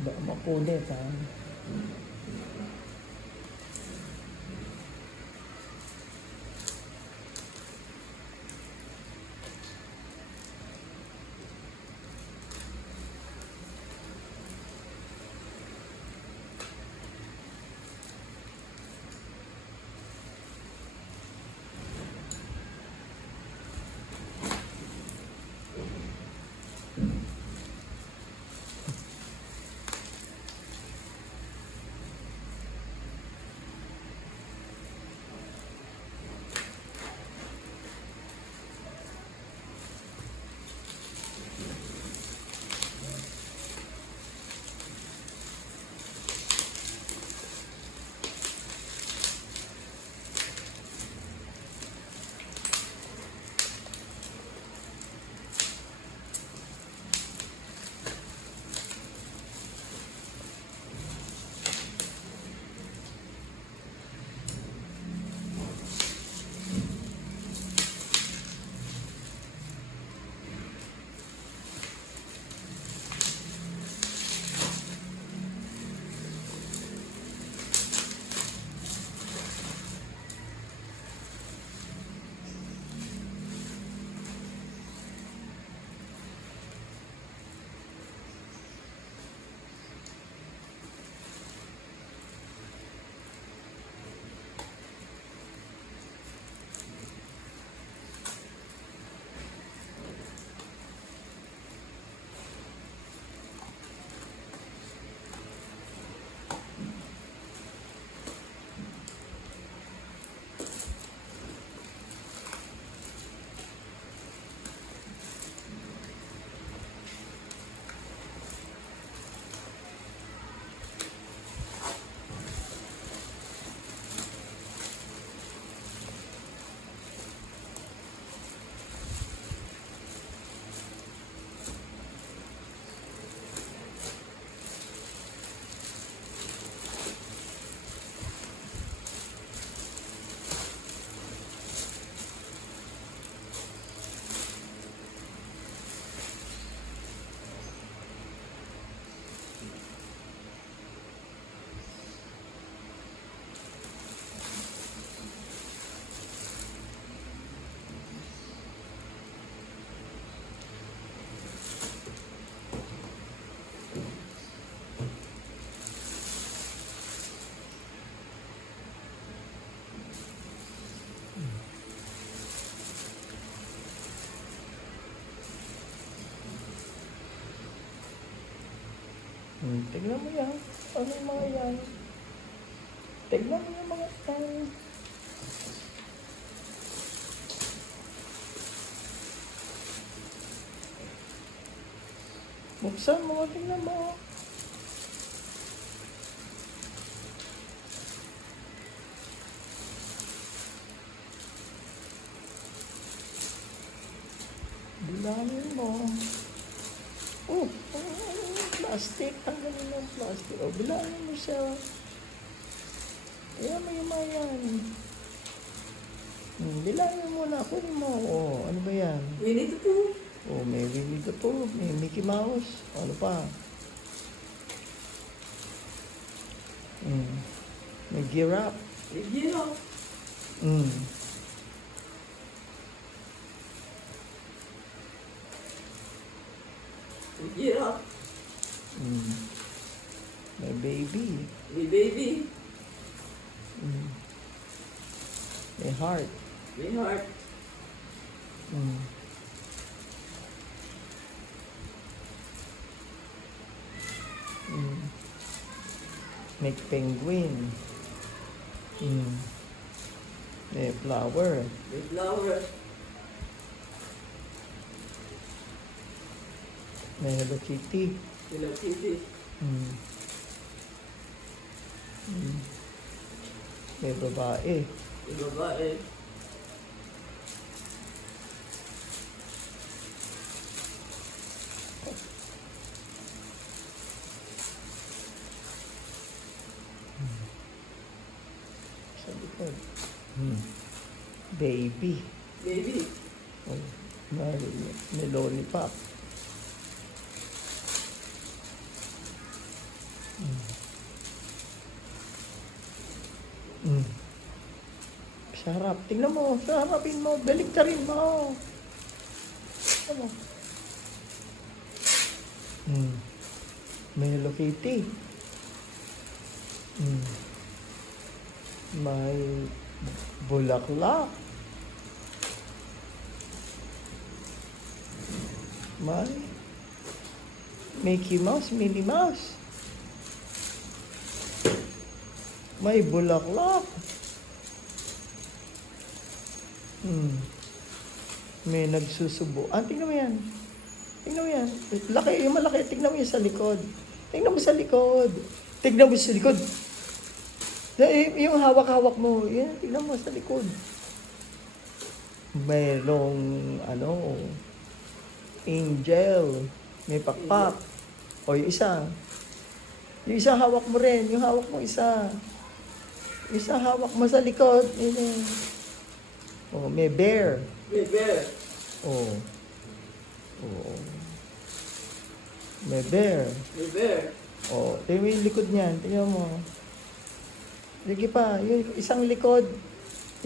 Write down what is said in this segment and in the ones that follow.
Baka makulit ha. Tignan mo yan. Ano yung mga yan? Tignan mo yung mga yan. Buksan mo, tignan mo. Bilangin mo. Oh, plastic. Tanggalin mo ang plastic. O, bilangin mo siya. Ayan mo yung mga yan. Bilangin mo na. Kunin mo. O, ano ba yan? Winnie the Pooh. O, may Winnie the Pooh. May Mickey Mouse. Ano pa? May giraffe. May giraffe. May giraffe. May baby. May baby. May heart. May heart. May penguin. May flower. May flower. May Hello Kitty. Hello Kitty. May babae. May babae. Sa likod. Baby. Baby. Oh, may lollipop. Mm. Sa harap. Tingnan mo. Sa harapin mo. Baliktarin mo. Ano? Mm. May Hello Kitty. Mm. May bulaklak. May Mickey Mouse, Minnie Mouse. May bulaklak. May nagsusubuan. Tingnan mo yan. Tingnan mo yan. Laki, yung malaki. Tingnan mo yan sa likod. Tingnan mo sa likod. Tingnan mo sa likod. Yung hawak-hawak mo. Yan, tingnan mo sa likod. Mayroong, angel. May pakpak. O, yung isa. Yung isa hawak mo rin. Yung hawak mo isa. Yung isa hawak mo sa likod. Yun. Oh, may bear. May bear. Oh. Oh. May bear. May bear. Oh, tingnan mo yung likod niyan. Tingnan mo. Lagi pa. Yung isang likod.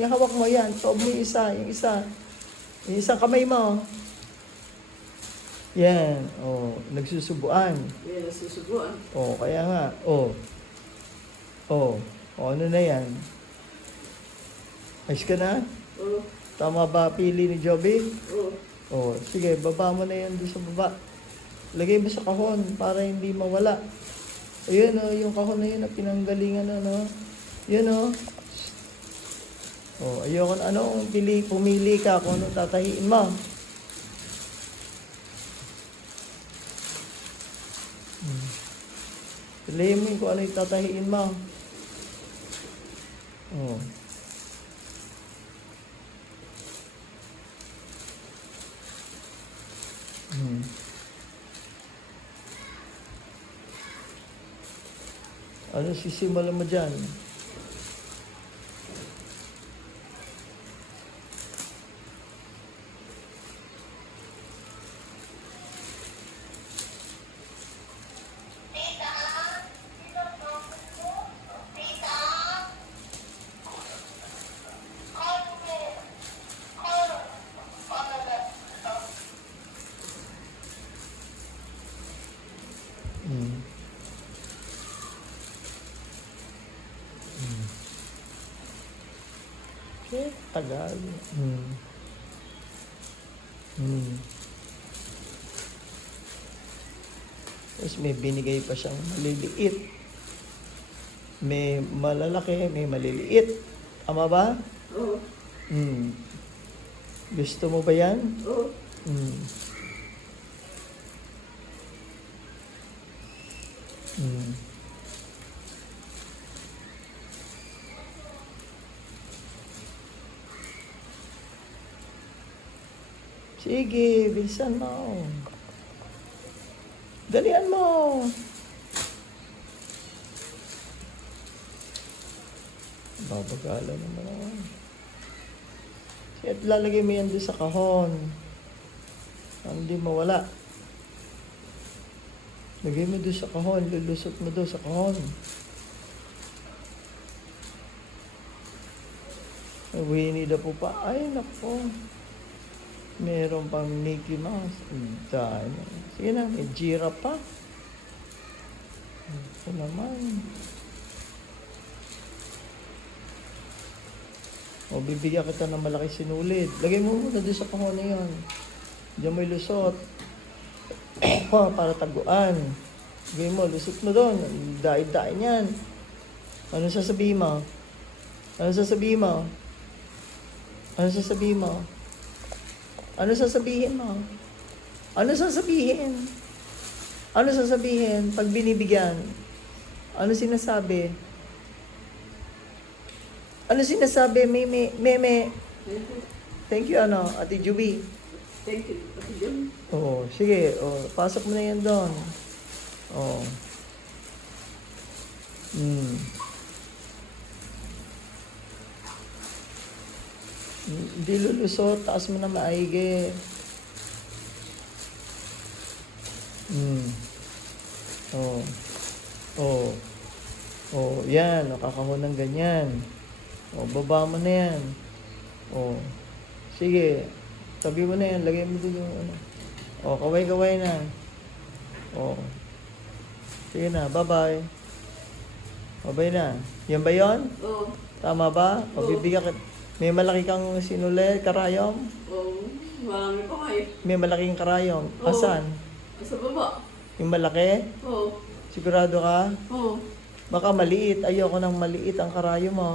Yung hawak mo yan. Toob mo yung isa. Yung isa. Yung isang kamay mo. Yan. Oh, nagsusubuan. May nasusubuan. Oh, kaya nga. Oh. Oh. Oh, ano na yan? Ayos ka na? Oo. Tama ba pili ni Joby? Oo. Oh, sige, baba mo na yan doon sa baba. Lagay mo sa kahon para hindi mawala. Ayun oh, yung kahon na yun na pinanggalingan Yun oh. Oh, ayoko na pumili ka kung anong tatahiin mo. Piliin mo kung ano yung tatahiin mo. Oh. Ano sisimulan mo dyan? Okay, tagal. Tapos may binigay pa siyang maliliit. May malalaki, may maliliit. Tama ba? Oo. Gusto mo ba yan? Oo. Mm. Mm. Sige, bilisan mo. Dalian mo. Babagalan naman ako. At lalagay mo yan doon sa kahon. Hindi mawala. Lagay mo doon sa kahon. Lulusot mo doon sa kahon. Winnie the Pooh pa. Ay, naku. Meron pang Mickey Mouse. Dahil. Sige na, may giraffe pa. Ito naman. O, bibigyan kita ng malaki sinulid. Lagay mo muna doon sa kahon na yun. Diyan mo ilusot. Para taguan. Lagay mo, lusot mo doon. Daid-daid yan. Ano sasabihin mo? Ano sasabihin mo? Ano sasabihin mo? Ano sasabihin mo? Ano sasabihin? Ano sasabihin pag binibigyan? Ano sinasabi? Ano sinasabi, Meme? Meme? Thank you, Ate Juby. Thank you. Ate Jun. Oo, sige. Pasok mo na yan doon. Oo. Hindi lulusot, taas mo na maigi. Oh. Oh. Oh, yan. Nakakahon ng ganyan. Oh, baba mo na yan. Oh. Sige. Tabi mo na yan. Lagay mo din yung ano. Oh, kaway-kaway na. Oh. Sige na. Bye-bye. Bye-bye na. Yan ba yon? Oo. Tama ba? Oo. Pabibigyan ka. May malaki kang sinuli, karayom? Oo. Marami pa kayo. May malaking karayom. Oo. Asan? Sa baba. Yung malaki? Oo. Sigurado ka? Oo. Baka maliit. Ayoko ng maliit ang karayom mo.